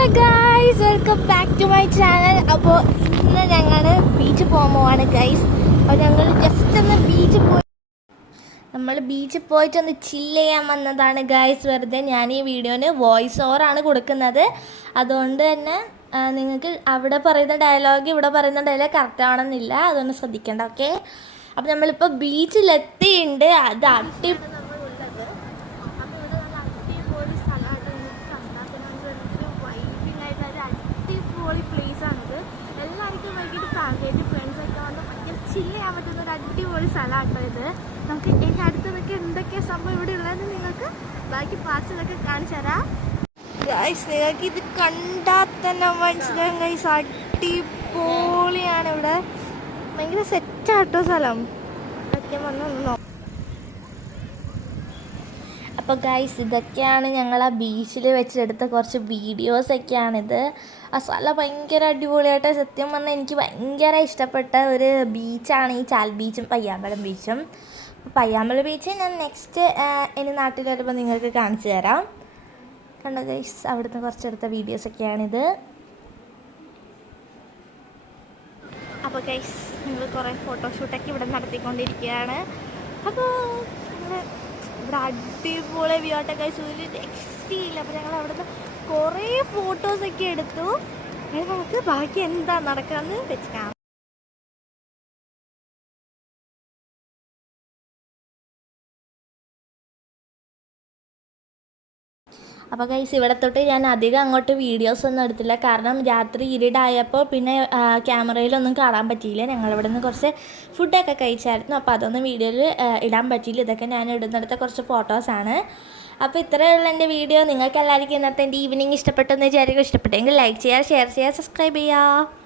Hello guys, welcome back to my channel. അപ്പോൾ ഇന്ന് ഞങ്ങൾ ബീച്ചിൽ പോകാൻ പോവാണ് ഗൈസ്. അപ്പോൾ ഞങ്ങൾ ജസ്റ്റ് ഒന്ന് ബീച്ചിൽ പോയിട്ടൊന്ന് ചില്ല് ചെയ്യാൻ വന്നതാണ് ഗൈസ്. വെറുതെ ഞാൻ ഈ വീഡിയോന് വോയിസ് ഓവറാണ് കൊടുക്കുന്നത്. അതുകൊണ്ട് തന്നെ നിങ്ങൾക്ക് അവിടെ പറയുന്ന ഡയലോഗ് ഇവിടെ പറയുന്ന ഡയലോഗ് കറക്റ്റ് ആവണമെന്നില്ല, അതൊന്ന് ശ്രദ്ധിക്കേണ്ട. ഓക്കെ, അപ്പോൾ നമ്മളിപ്പോൾ ബീച്ചിലെത്തിയിട്ടുണ്ട്. അത് അടിപൊളി പ്ലേസ് ആണിത്. എല്ലാവർക്കും വൈകിട്ട് ഫാമിലി ഫ്രണ്ട്സൊക്കെ വന്ന് ഭയങ്കര ചില്ല് ചെയ്യാൻ പറ്റുന്ന ഒരു അടിപൊളി സ്ഥലമാട്ടോ ഇത്. നമുക്ക് എൻ്റെ അടുത്തതൊക്കെ എന്തൊക്കെയാണ് സംഭവം ഇവിടെ ഉള്ളതെന്ന് നിങ്ങൾക്ക് ബാക്കി പാർട്സിലൊക്കെ കാണിച്ചു തരാം ഗൈസ്. നിങ്ങൾക്ക് ഇത് കണ്ടാൽ തന്നെ മനസ്സിലാകും ഗൈസ്, അടിപൊളിയാണ് ഇവിടെ. ഭയങ്കര സെറ്റാട്ടോ സ്ഥലം. ഒക്കെ വന്നോ. അപ്പോൾ ഗൈസ്, ഇതൊക്കെയാണ് ഞങ്ങൾ ആ ബീച്ചിൽ വെച്ചെടുത്ത കുറച്ച് വീഡിയോസൊക്കെയാണിത്. ആ സ്ഥലം ഭയങ്കര അടിപൊളിയായിട്ട്, സത്യം പറഞ്ഞാൽ എനിക്ക് ഭയങ്കര ഇഷ്ടപ്പെട്ട ഒരു ബീച്ചാണ് ഈ ചാൽ ബീച്ചും പയ്യാമ്പലം ബീച്ചും. അപ്പോൾ പയ്യാമ്പലം ബീച്ച് ഞാൻ നെക്സ്റ്റ് ഇനി നാട്ടിൽ വരുമ്പോൾ നിങ്ങൾക്ക് കാണിച്ചു തരാം. കണ്ടോ ഗൈസ്, അവിടുന്ന് കുറച്ചെടുത്ത വീഡിയോസൊക്കെയാണിത്. അപ്പോൾ ഗൈസ്, ഞങ്ങൾ കുറേ ഫോട്ടോഷൂട്ടൊക്കെ ഇവിടെ നടത്തിക്കൊണ്ടിരിക്കുകയാണ്. അപ്പോൾ ഇവിടെ അടിപൊളി വ്യൂ ആട്ടെ ഗൈസ്, ഒരു രക്ഷയില്ല. അപ്പോൾ ഞങ്ങൾ അവിടുന്ന് കുറേ ഫോട്ടോസൊക്കെ എടുത്തു. നമുക്ക് ബാക്കി എന്താ നടക്കാമെന്ന് വെച്ചാൽ അപ്പോൾ ഗൈസ്, ഇവിടെ തൊട്ട് ഞാൻ അധികം അങ്ങോട്ട് വീഡിയോസ് ഒന്നും എടുത്തില്ല. കാരണം രാത്രി ഇരുടായപ്പോൾ പിന്നെ ക്യാമറയിലൊന്നും കാണാൻ പറ്റിയില്ല. ഞങ്ങളിവിടെ നിന്ന് കുറച്ച് ഫുഡൊക്കെ കഴിച്ചായിരുന്നു. അപ്പോൾ അതൊന്നും വീഡിയോയിൽ ഇടാൻ പറ്റിയില്ല. ഇതൊക്കെ ഞാൻ ഇടുന്നിടത്ത കുറച്ച് ഫോട്ടോസാണ്. അപ്പോൾ ഇത്രയുള്ള എൻ്റെ വീഡിയോ. നിങ്ങൾക്ക് എല്ലാവർക്കും ഇന്നത്തെ എൻ്റെ ഈവനിങ് ഇഷ്ടപ്പെട്ടെന്ന് വിചാരിക്കും. ഇഷ്ടപ്പെട്ടെങ്കിൽ ലൈക്ക് ചെയ്യുക, ഷെയർ ചെയ്യുക, സബ്സ്ക്രൈബ് ചെയ്യുക.